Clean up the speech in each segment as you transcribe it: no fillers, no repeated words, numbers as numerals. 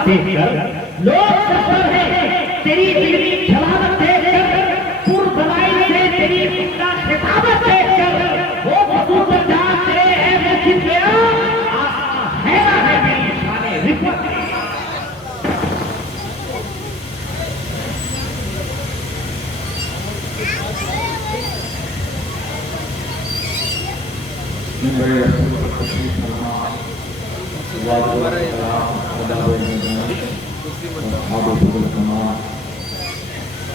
شہادت دیکھ کر لوگ سفر ہے تیری علمی جلالت دیکھ کر پردلائی سے تیری عمدہ خطابت دیکھ کر وہ حضور جاتے ہیں مسجد میں آسمان حیران ہے میری شان رفعت بڑے رسول پر تشریف فرما واجب السلام ادا و نظام اصحاب فضل کمال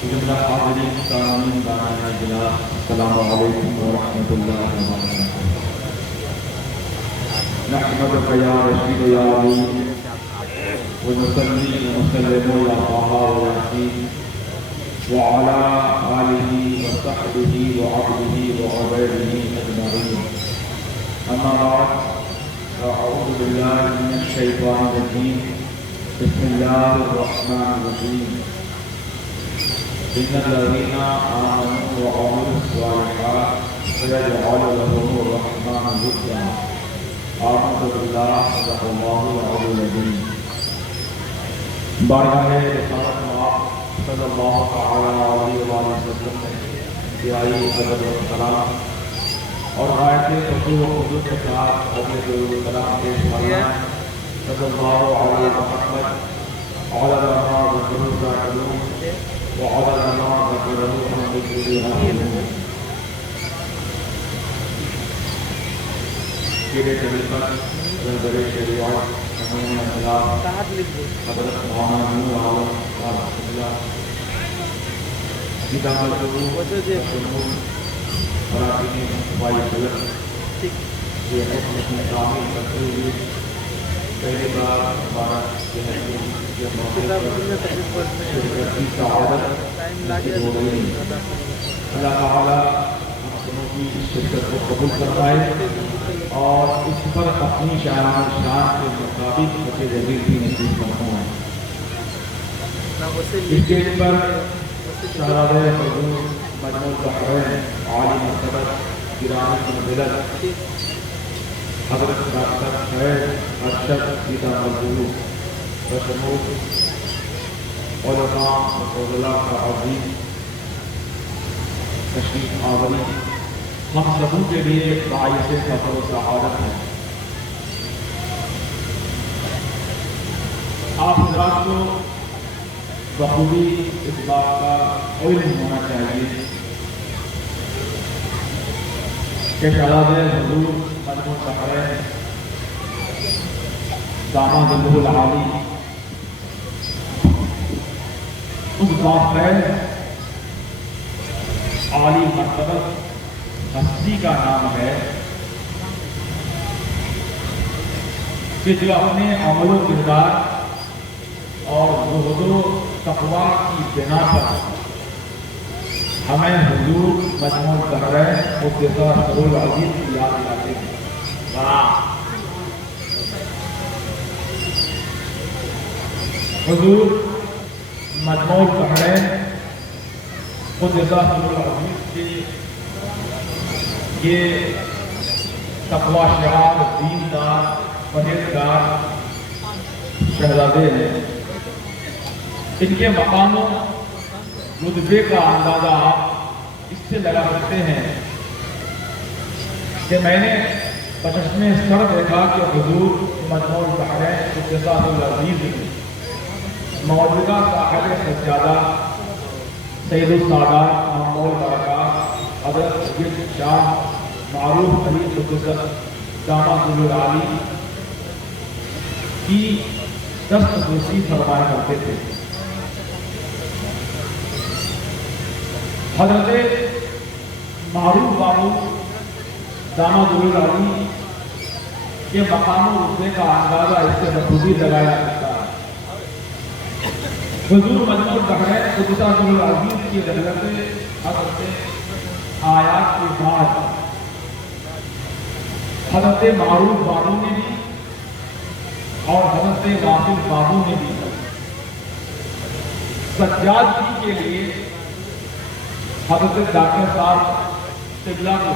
جملہ حاضرین سامعین داران اجلاس السلام علیکم ورحمۃ اللہ وبرکاتہ نحمدک یا رشید یا علی ونصلی ونسلم یا طه ویاسین وعلى آلہ وصحبہ وعبدہ وعبیدہ اجمعین اما بعد اعوذ باللہ من الشیطان الرجیم بسم اللہ الرحمن الرحیم ان الذین آمنوا وعملوا الصالحات سیجعل لهم الرحمن ودا آمنت باللہ صدق اللہ العلی العظیم بارگاہ رسالت مآب صلی اللہ تعالی علیہ وآلہ وسلم میں انتہائی ادب و احترام اور آیت خشوع و خضوع کے ساتھ اپنے جو کلام پیش فرمائیں صلی اللہ علیہ محمد علی ما ذکروا ذاکرون وعلی ما ذکروا ہم بکلی حاصلون کیلے طبیل پر در شریعت امین اصلاح حضرت مولانا نور عالم رحمۃ اللہ سیدھا ملکو مراکزی صفائی صدر یہ حکم تعمیر کرتے ہوئے پہلی بار مبارک یہ موقع پر شرکت کی سعادت نصیب ہو رہی ہے اللہ تعالیٰ ہم سنوں کی شرکت کو قبول فرمائے اور اس پر اپنی شاعران شان کے مطابق مجھے وزیر بھی نصیب فرمائے اسٹیج پر شہزادہ حضور مجموع البحرین عالی مرتبت گرامی منزلت حضرت ڈاکٹر فیض ارشد سیدھا مزدور بشمول علماء و فضلاء کا عظیم تشریف آوری ہم سبوں کے لیے باعث فخر و سعادت ہے. آپ حضرات کو بخوبی اس بات کا علم ہونا چاہیے کہ شہزادہ حضور مجموع البحرین داماد العالی اس باخیر عالی مرتبت ہستی کا نام ہے کہ جو اپنے عمل و کردار اور زہد و تقویٰ کی بنا پر ہمیں حضور مجموع البحرین قدس سرور العزیز کی یاد دلاتے ہیں. حضور مجموع البحرین قدس سرور العزیز کی یہ تقویٰ شعار دیندار پرہیزگار شہزادے ہیں. ان کے مقام و رتبے کا اندازہ آپ اس سے لگا سکتے ہیں کہ میں نے بچشم سر دیکھا کہ حضور مجموع البحرین قدس سرور العزیز موجودہ صاحب سجادہ سید السادات ممول برکات حضرت سید شاہ معروف علی قدس داماد العالی کی دست دوستی فرمایا کرتے تھے. حضرت معروف بابو داماد العالی کے مقام و رتبے کا اندازہ اس سے بخوبی لگایا جاتا ہے. حضور مجموع البحرین قدس سرور العزیز کی غیرت حضرت آیات کے بعد حضرت معروف بابو نے بھی اور حضرت غافل بابو نے بھی سجادگی کے لیے حضرت ڈاکٹر صاحب قبلہ کو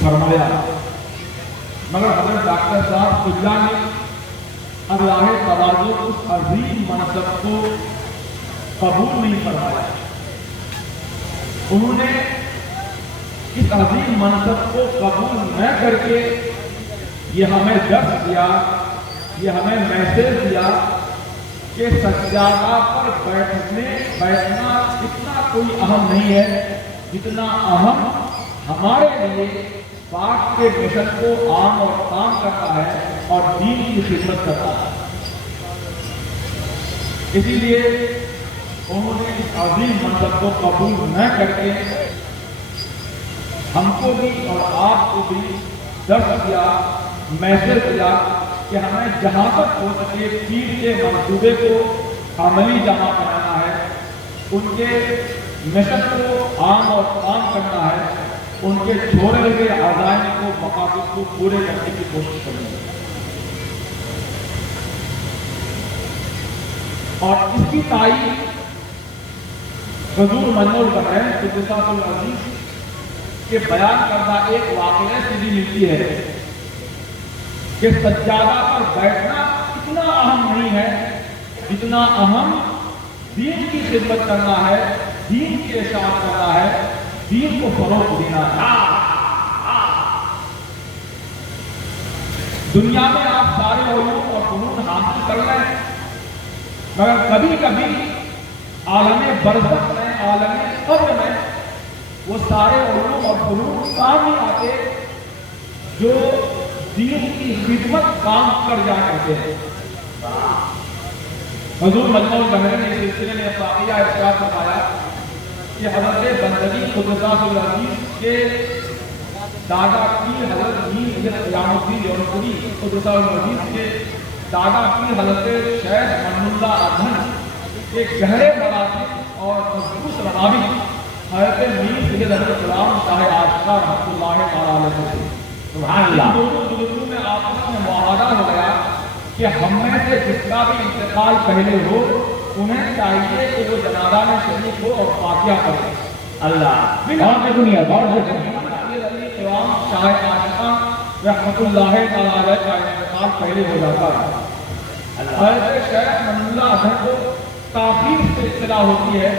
فرمایا، مگر حضرت ڈاکٹر صاحب قبلہ نے اللہ تبارک اس عظیم منصب کو قبول نہیں فرمایا. انہوں نے اس عظیم منصب کو قبول نہ کر کے یہ ہمیں درس دیا، یہ ہمیں میسج دیا کہ سجادہ پر بیٹھنا اتنا کوئی اہم نہیں ہے جتنا اہم ہمارے لیے پاک کے مشن کو عام اور کام کرتا ہے اور دین کی خدمت کرتا ہے. اسی لیے انہوں نے اس عظیم منصب کو قبول نہ کر کے ہم کو بھی اور آپ کو بھی درس دیا، میسج دیا کہ ہمیں جہاں تک ہو سکے پیر کے منصوبے کو عملی جمع کرانا ہے، ان کے مشن کو عام اور کام کرنا ہے، ان کے چھوڑے ہوئے عزائم کو مقاصد کو پورے کرنے کی کوشش کرنی ہے. اور اس کی تائید حضور مجمع البحرین قدس العزیز کے بیان کردہ ایک واقعے سے بھی ملتی ہے کہ سجادہ پر بیٹھنا اتنا اہم نہیں ہے جتنا اہم دین کی خدمت کرنا ہے، دین کے اشاعت کرنا ہے، دین کو فروغ دینا ہے. دنیا میں آپ سارے علوم اور فنون حاصل کر لیں، مگر کبھی کبھی عالم برزخ میں، عالم قبر میں وہ سارے علوم اور فنون کام نہیں آتے جو دین کی خدمت کام کر جا کرتے ہیں. حضور مجمع البحرین نے اس سلسلے میں واقعہ ارشاد فرمایا کہ حضرت بندگی قدس العزیز کے دادا کی حضرت میر قیام الدین جونپوری قدس العزیز کے دادا کی حضرت شیخ من اللہ ادھن کے گہرے مراتب اور مضبوط روابط حضرت میر سید حضرت غلام شاہ عاشقہ رحمۃ اللہ تعالی علیہ سبحان اللہ دونوں بزرگوں میں آپس میں معاہدہ ہو گیا کہ ہم میں سے جس کا بھی انتقال پہلے ہو انہیں چاہیے کہ وہ جنازہ میں شریک ہو اور فاتحہ پڑھے. اللہ اور دنیا قیام شاہ عاشقہ رحمۃ اللہ تعالی علیہ کا انتقال پہلے ہو جاتا ہے. حضرت شیخ من اللہ ادھن کو تاخیر سے اطلاع ہوتی ہے،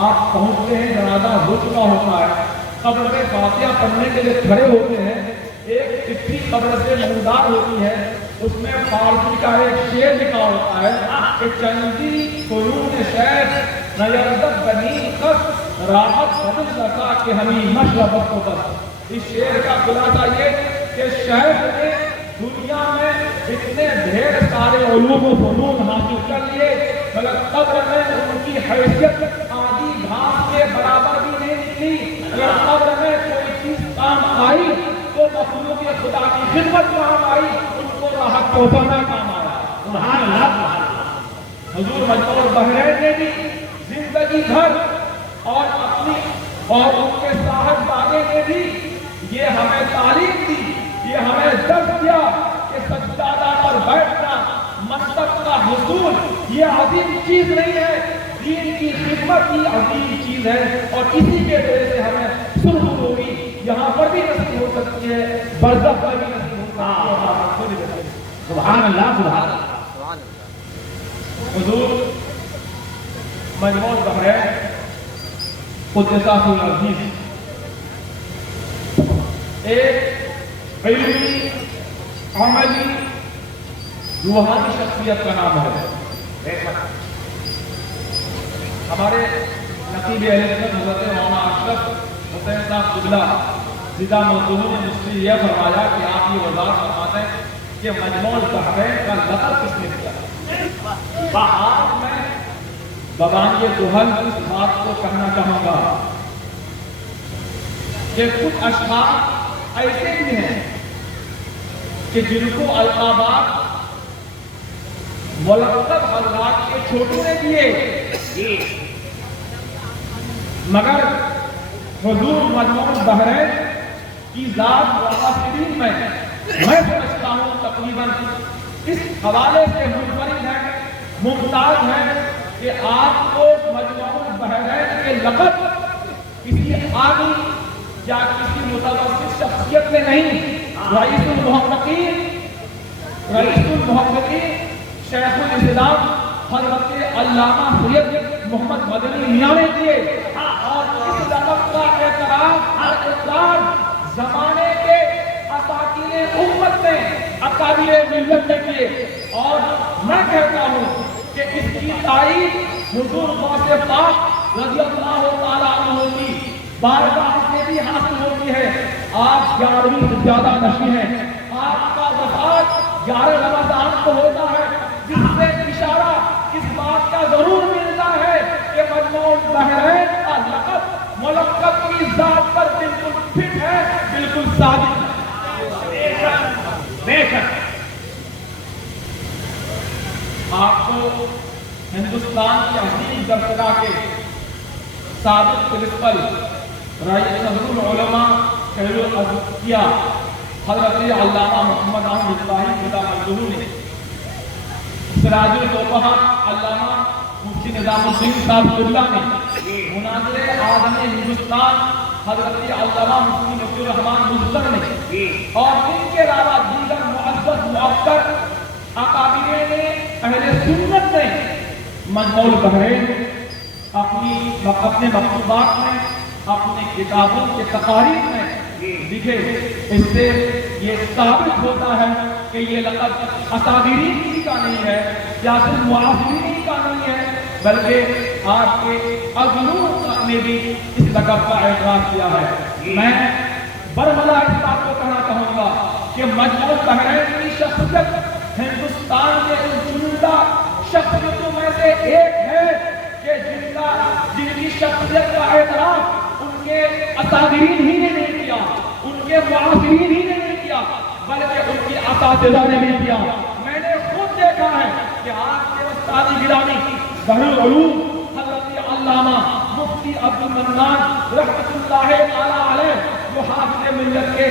آپ پہنچتے ہیں، جنازہ ہو چکا ہوتا ہے، قبر میں فاتحہ پڑھنے کے لیے کھڑے ہوتے ہیں، ایک چٹھی قبر سے مندار ہوتی ہے، اس میں فارسی کا ایک شعر لکھا ہوتا ہے کہ چندی قیون شیخ نیردت بنی قص راحت بدل لگا کہ ہمیں مشربت کو دست. اس شعر کا خلاصہ یہ کہ شیخ نے دنیا میں اتنے ڈھیر سارے علوم و فنون حاصل کر لیے مگر قبر میں ان کی حیثیت آدھی گھاس کے برابر بھی نہیں نکلی. اگر قبر میں کوئی چیز کام آئی تو مخلوق خدا کی خدمت کام آئی، ان کو راحت پہنچانا کام آیا. سبحان اللہ. حضور مجمع البحرین نے بھی زندگی بھر اور اپنی اور ان کے صاحب زادے نے بھی یہ ہمیں تعلیم دی، یہ ہمیں درس دیا کہ سجادہ پر بیٹھنا، منصب کا حصول یہ عظیم چیز نہیں ہے، دین کی خدمت ہی عظیم چیز ہے. اور اسی کے وجہ سے ہمیں سرخ ہوگی یہاں پر بھی نصیب ہو سکتی ہے، برزخ پر بھی نصیب ہو سکتی ہے. سبحان اللہ سبحان اللہ. حضور مجمع البحرین قدس العزیز ایک علمی، عملی، روحانی شخصیت کا نام ہے. ہمارے نقیب اہل سنت حضرت مولانا اشرف حسین صاحب قبلہ زدہ مزدور نے مجھ سے یہ فرمایا کہ آپ یہ وضاحت فرماتے ہیں کہ مجمع البحرین کا لقب کس نے دیا. آج میں ببان یہ دوہل اس بات کو کہنا چاہوں گا کہ کچھ اشخاص ایسے بھی ہیں کہ جن کو القابات ملقب حضرات کے چھوٹوں نے دیے، مگر حضور مجمع البحرین کی ذات وقاصدین میں سمجھتا ہوں تقریباً اس حوالے سے منفرد ہے، ممتاز ہے کہ آپ کو مجمع البحرین کے لقب کسی عالی یا کسی متوسط شخصیت میں نہیں، رئیس المحققین شیخ الاسلام حضرت علامہ سید محمد مدنی میاں نے دیے، اور اس لقب کا اعتراف اور اقرار زمانے کے اساتذہ امت نے، اکابر ملت نے کیے، اور میں کہتا ہوں کہ اس کی تائید حضور غوث پاک رضی اللہ تعالیٰ عنہ کی بارگاہ سے بھی حاصل ہوتی ہے۔ آپ 11ویں سے زیادہ نشیں ہیں، آپ کا وفات 11 رمضان کو ہوتا ہے، جس سے اشارہ اس بات کا ضرور ملتا ہے کہ مجموع البحرین کا لقب ملقب کی ذات پر بالکل فٹ ہے، بالکل ثابت ہے۔ بے شک آپ کو ہندوستان کے عظیم درجہ کے سابق پرنسپل رئیس صدر العلماء خیر الازکیہ حضرت علامہ محمد احمد مصباحی خدا مجدہ نے سراج الفقہاء علامہ مفتی نظام الدین صاحب قبلہ نے مناظر اعظم ہندوستان حضرت علامہ مفتی نبی الرحمان مظفر نے، اور ان کے علاوہ دیگر معزز معقر اکابرین نے، اہل سنت نے مجموع البحرین اپنے مکتوبات میں، اپنے کتابوں کے تقاریر میں لکھے۔ اس سے یہ ثابت ہوتا ہے کہ یہ لقب اکابرین ہی کا نہیں ہے یا صرف معاصرین کا نہیں ہے، بلکہ آج کے اگلوں نے بھی اس لقب کا اعتراف کیا ہے۔ میں برملا اس بات کو کہنا چاہوں گا کہ مجموع البحرین کی شخصیت ہندوستان کے ان چنندہ شخصیتوں میں سے ایک ہے کہ جن کی شخصیت کا اعتراف ان کے اکابرین ہی نے نہیں کیا، ان کے معاصرین ہی نے نہیں کیا، بلکہ ان کی اساتذہ نے بھی کیا۔ میں نے خود دیکھا ہے کہ آپ کے استاد گرامی بحر العلوم حضرت علامہ مفتی عبد المنان رحمۃ اللہ تعالی علیہ، جو حافظ ملت کے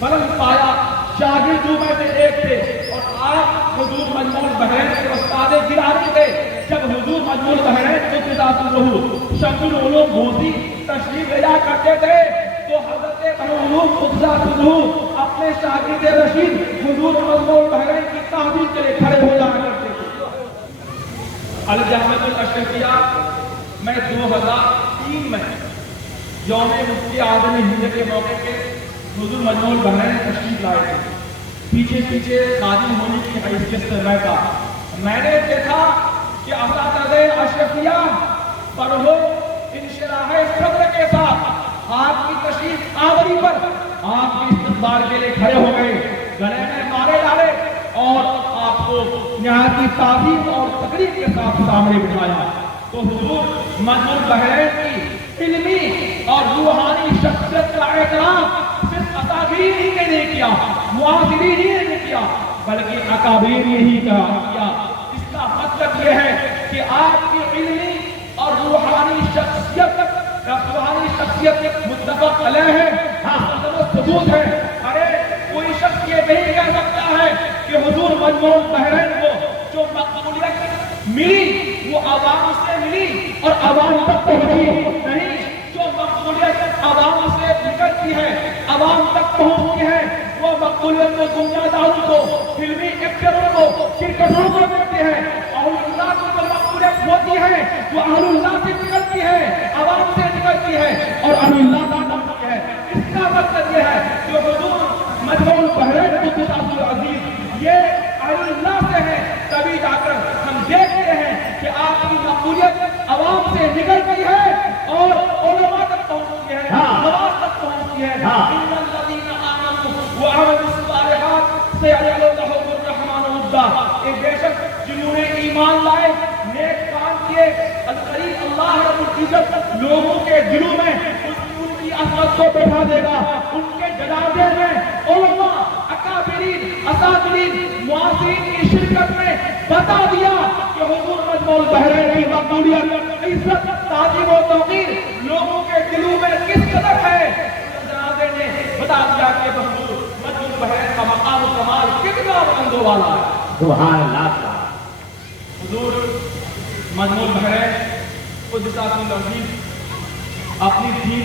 بلند پایا شاگردوں میں سے ایک تھے، اور آپ حضور مجموع البحرین کے استاد گرامی تھے۔ جب حضور مجموع البحرین کے قداس الروح شمس العلوم بھوسی تشریف لیا کرتے تھے تو حضرت بحر العلوم قدس الروح اپنے شاگرد رشید حضور مجموع البحرین کی تحویل کے لیے کھڑے ہو جایا کرتے تھے۔ الجامعۃ الاشرفیہ میں 2003 میں یوم مفتی اعظم ہند کے موقع پہ حضور مجموع البحرین تشریف لائے تھے۔ پیچھے قادم ہونے کی حیثیت سے میں نے دیکھا کہ اساتذہ اشرفیہ پڑھو انشراح صدر کے ساتھ آپ کی تشریف آوری پر آپ کی استقبال کے لیے کھڑے ہو گئے، گلے میں مارے ڈالے اور آپ کو نہایت ہی تعظیم اور تقریب کے ساتھ سامنے بٹھایا۔ تو حضور مجموع البحرین کی علمی اور روحانی شخصیت کا اعتراف صرف اکابرین ہی نے نہیں کیا، معاصرین ہی نے نہیں کیا، بلکہ اکابرین ہی کیا۔ اس کا مطلب یہ ہے کہ آپ کی علمی اور روحانی شخصیت متفق علیہ ہے، ثبوت ہے۔ ارے کوئی شخص یہ نہیں کہہ سکتا ہے کہ حضور مجموع البحرین کو جو مقبولیت ملی وہ عوام سے ملی اور عوام تک پہنچی نہیں، جو مقبولیت عوام سے نکلتی ہے، عوام تک پہنچتی ہے، وہ مقبولیت کو دنیا داروں کو، فلمی ایکٹروں کو، کرکٹروں کو ملتی ہے۔ اہل اللہ کو جو مقبولیت ہوتی ہے وہ اہل اللہ سے نکلتی ہے، عوام سے نکلتی ہے اور اہل اللہ کا نام ہے۔ اس کا مطلب یہ ہے کہ حضور مجموع البحرین قدس العزیز یہ اہل اللہ سے ہے، تبھی جا کر ہم دیکھتے ہیں کہ آپ کی مقبولیت عوام سے نکلتی ہے اور علماء تک پہنچتی ہے، نواز تک پہنچتی ہے۔ ان الذین آمنوا وعملوا الصالحات سیجعل لهم الرحمن ودا، ایک بے شک جنہوں نے ایمان لائے، نیک کام کیے، القریب اللہ رب العزت لوگوں کے دلوں میں ان کی عظمت کو بٹھا دے گا۔ ان کے جنازے میں علماء، اکابرین، اساتذین، معاصرین کی شرکت میں بتا دیا کہ حضور مجموع البحرین کی مقبولیت، عزت، تعظیم و توقیر لوگوں کے دلوں میں کس قدر ہے۔ جنازے نے بتا دیا کہ حضور مجموع البحرین کا مقام و کمال کتنا بلند والا ہے۔ سبحان اللہ۔ حضور مجموع البحرین قدس العزیز اپنی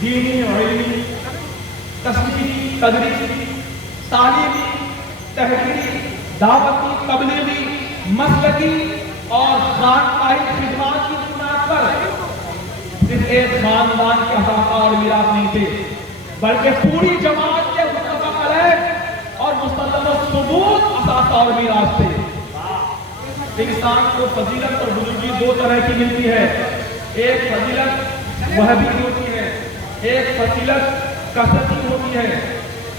دینی اور علمی، تصویری، تدریسی، تعلیمی، تحریری، دعوتی، تبلیغی مسلکی اور خانقاہی خدمات کی بنیاد پر صرف ایک خاندان کے اثاثہ اور میراث نہیں تھے، بلکہ پوری جماعت کے متفق علیہ اور مسلم ثبوت اثاثہ اور میراث تھے۔ انسان کو فضیلت اور بزرگی دو طرح کی ملتی ہے، ایک فضیلت وہبی ہوتی ہے، ایک فضیلت کسبی ہوتی ہے۔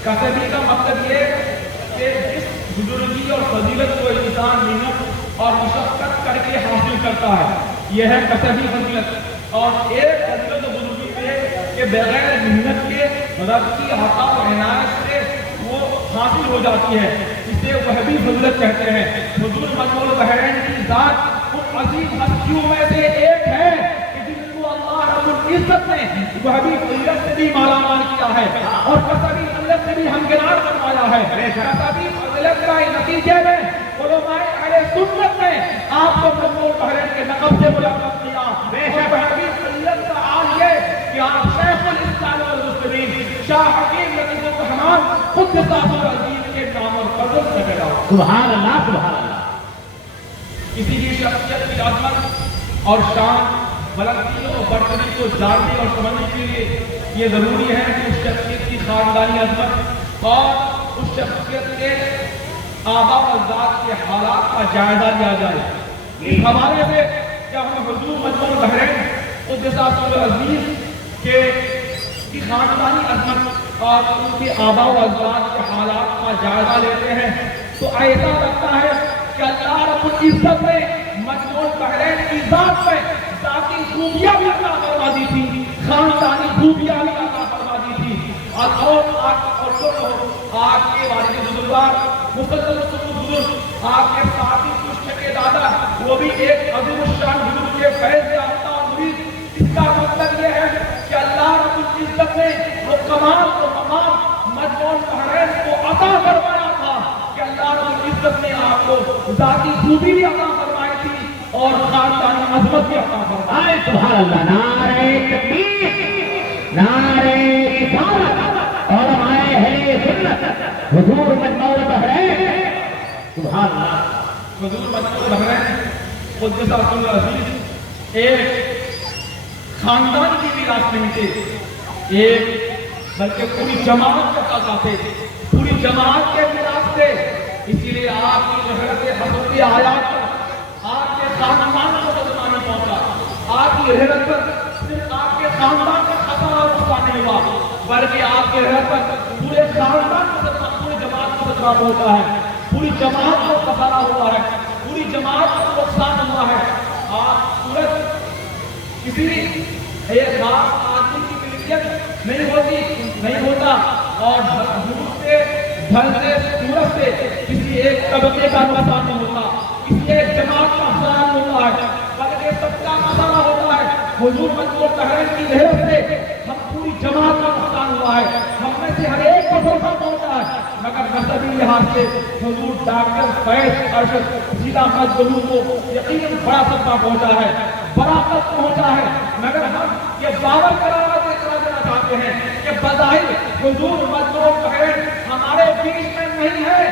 کسبی کا مطلب یہ کہ جس بزرگی اور فضیلت کو انسان محنت اور مشقت کر کے حاصل کرتا ہے، یہ ہے کسبی فضیلت۔ اور ایک فضیلت و بزرگی ہے کہ بغیر محنت کے رب کی عطا و عنایت سے وہ حاصل ہو جاتی ہے، اسے وہبی فضیلت کہتے ہیں۔ حضور مجموع البحرین کی ذات ان عظیم ہستیوں میں سے ایک ہے کہ جن کو اللہ رب العزت نے وہبی فضیلت سے بھی مالا مال کیا ہے اور کسبی فضیلت سے بھی ہمکنار کروایا ہے۔ کسبی فضیلت کا نتیجے میں علماء اہل سنت نے آپ کو مجموع البحرین کے لقب سے ملقب کیا۔ وہبی فضیلت کا حال یہ کہ آپ شیخ الاسلام والمسلمین شاہ حکیم لطیف الرحمان قدس العزیز کے نام اور فضل سے پیدا ہوئے۔ سبحان اللہ سبحان اللہ۔ کسی بھی شخصیت کی عظمت اور شان، بلندی اور برتری کو جاننے اور سمجھنے کے لیے یہ ضروری ہے کہ اس شخصیت کی خاندانی عظمت اور اس شخصیت کے آباء و اجداد کے حالات کا جائزہ لیا جائے۔ اس حوالے سے جب ہم حضور مجموع البحرین قدس العزیز کے خاندانی عظمت اور ان کے آباء و اجداد کے حالات کا جائزہ لیتے ہیں تو ایسا لگتا ہے کہ اللہ رب العزت نے مجموع البحرین کی ذات میں ذاتی خوبیاں بھی عطا فرما دی تھی، خاندانی خوبیاں بھی عطا فرما دی تھی۔ اور آپ کے والد بزرگوار مفضل بزرگ، آپ کے ساتھی کچھ ٹھکے دادا، وہ بھی ایک عظیم الشان بزرگ کے فیض یافتہ اور مرید۔ اس کا مطلب یہ ہے کہ اللہ رب العزت نے وہ کمال و مقام مجموع البحرین کو عطا فرمایا تھا کہ اللہ رب العزت نے آپ کو ذاتی خوبی بھی عطا فرمائی تھی اور خاندانی عظمت بھی عطا فرمائی۔ سبحان اللہ، نعرہ تکبیر، نعرہ رسالت، علماء اہل سنت، حضور مجموع البحرین، سبحان اللہ۔ حضور مجموع البحرین قدس العزیز ایک خاندان کی میراث نہیں تھے، ایک بلکہ پوری جماعت کا تازہ تھے، پوری جماعت کے میراث تھے۔ اسی لیے آپ کی شہرت حضرت آیات پر آپ کے خاندان کو صدمہ نہیں پہنچا، آپ کی رحمت پر صرف آپ کے خاندان کا خطرہ اور نقصان نہیں ہوا، بلکہ آپ کے رحمت پر پورے خاندان کو صدمہ، پوری جماعت کو صدمہ پہنچا ہے، پوری جماعت کو خسارہ ہوا ہے، پوری جماعت کو نقصان ہوا ہے۔ آپ سورج کسی ایک خاص آدمی کی ملکیت نہیں ہوتا اور دھوپ سے ڈھلتے سورج سے کسی ایک طبقے کا نقصان نہیں ہوتا، کسی ایک جماعت کا خسارہ ہوتا ہے، بلکہ سب کا خسارہ ہوتا ہے۔ حضور مجموع البحرین کی محنت سے ہم پوری جماعت کا نقصان ہوا ہے، ہم میں سے ہر ایک کو دھوکہ پہنچا ہے، مگر نسبی لحاظ سے حضور ڈاکٹر فیض ارشد ضلع مجدلو کو یقیناً بڑا صدمہ پہنچا ہے، بڑا قد پہنچا ہے، مگر ہم یہ باور کرا دینا چاہتے ہیں کہ بظاہر حضور مجموع البحرین ہمارے بیچ میں نہیں ہے،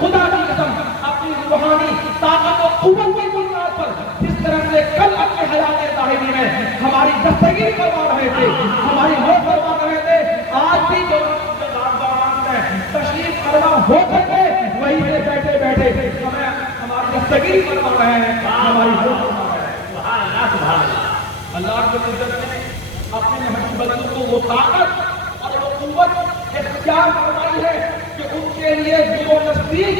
خدا کی قسم اپنی روحانی طاقت و قوت کی بنیاد پر جس طرح سے کل اپنے حیات ظاہری میں ہماری دستگیری کروا رہے تھے، ہماری مدد کروا رہے تھے، آج بھی جو تشریف فرما ہو کر کے وہیں سے بیٹھے بیٹھے ہمیں ہماری دستگیری کروا رہے ہیں، ہماری مدد کروا رہے ہیں۔ سبحان اللہ سبحان اللہ۔ اللہ رب العزت نے اپنے محبوب بندوں کو وہ طاقت اور وہ قوت اختیار فرمائی ہے کہ ان کے لیے دور و نزدیک،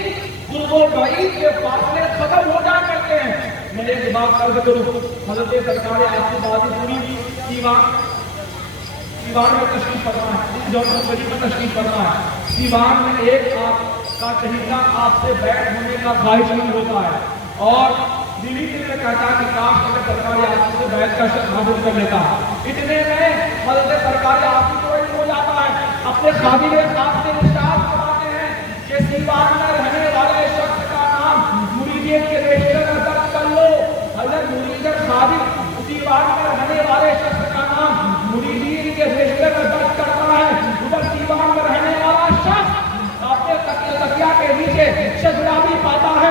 قرب و بعید کے فاصلے ختم ہو جا کرتے ہیں۔ میں ایک بات عرض کروں، حضرت سرکار آصف بازی پوری سیوان میں تشریف فرما ہے، جوہر شریف میں تشریف فرما ہے۔ سیوان میں ایک آپ کا چہیتا آپ سے بیٹھ ہونے کا خواہش نہیں ہوتا ہے اور دلی دل میں کہتا ہے کہ کاش اگر سرکار آصف سے بیٹھ کا شخص حاصل کر لیتا ہے۔ اتنے میں حضرت سرکار آصف کو علم ہو جاتا ہے، اپنے قابل خاص سے ارشاد فرماتے ہیں کہ سیوان میں رہنے والے شخص کا نام مریدین کے رجسٹر میں درج کر لو۔ حضرت مرید خادم سیوان میں رہنے والے شخص کا نام مریدین کے رجسٹر میں درج کرتا ہے، ادھر سیوان میں رہنے والا شخص اپنے تکیہ کے نیچے سجدہ بھی پاتا ہے،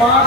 5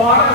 12